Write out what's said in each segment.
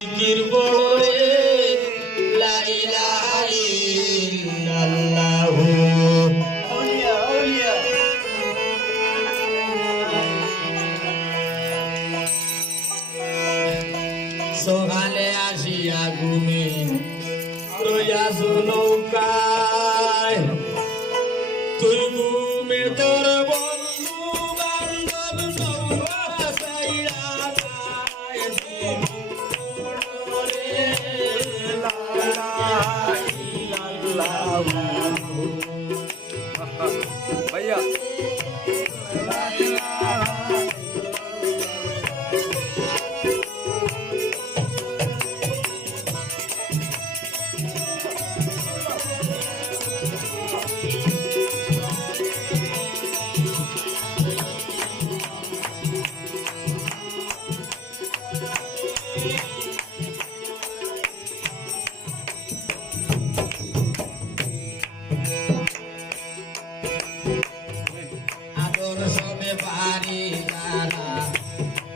সকালে আসিয়া ঘুমে রইয়াছু নৌকায় তুই ঘুমে তোর বন্ধু বান্ধব নৌকা সাইরা भैया পারি জানা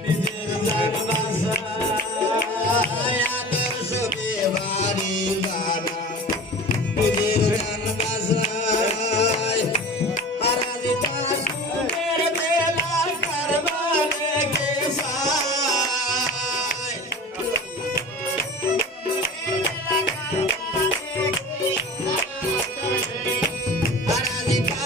নিজের জান বাসায় আদর্শ বেবারি জানা নিজের জান বাসায় হারাজিতা সুরের বেলা কারবানে গেছায় হারাজিতা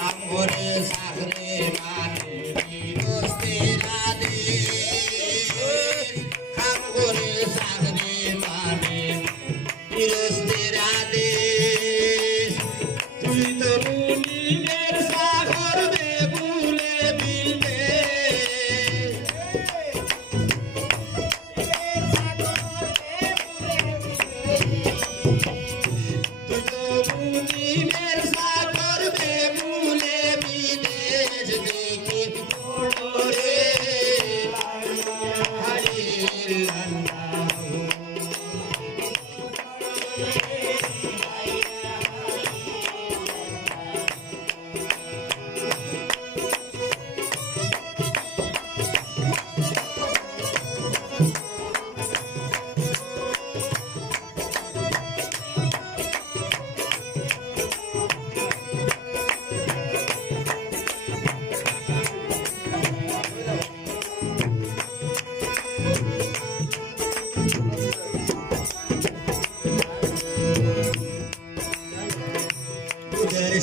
আমরে সাগরে মানে বিরস্তেরা দে আমরে সাগরে মানে বিরস্তেরা দে তুই তো নীলের সাগর দে ভুলে দিলে তুই তো নীলের সাগর দে ভুলে বিদেশ দেখে রে হরে আল্লাহ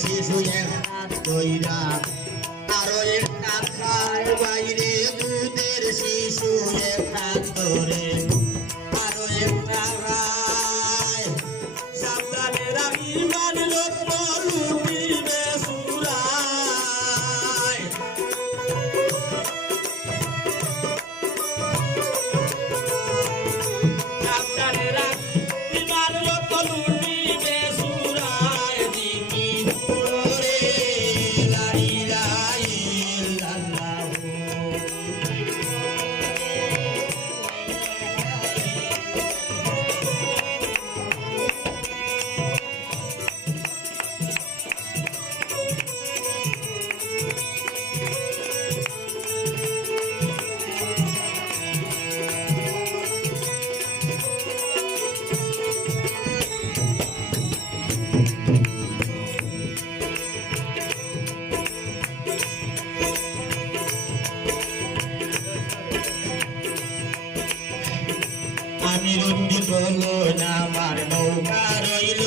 শিশু এক তৈরা আরো একটা খায় বাইরে দুধের শিশু একটা ধরে আরো একটা খায় সাবধানে রাখি মান রত্ন লুটিবে সুরায় সাবধানে রাখি মান রত্ন লুটিবে সুরায় দিকি রে লাই লাই লাল্লাহ আমি রুন্দি বলো না আমার নৌকা রইল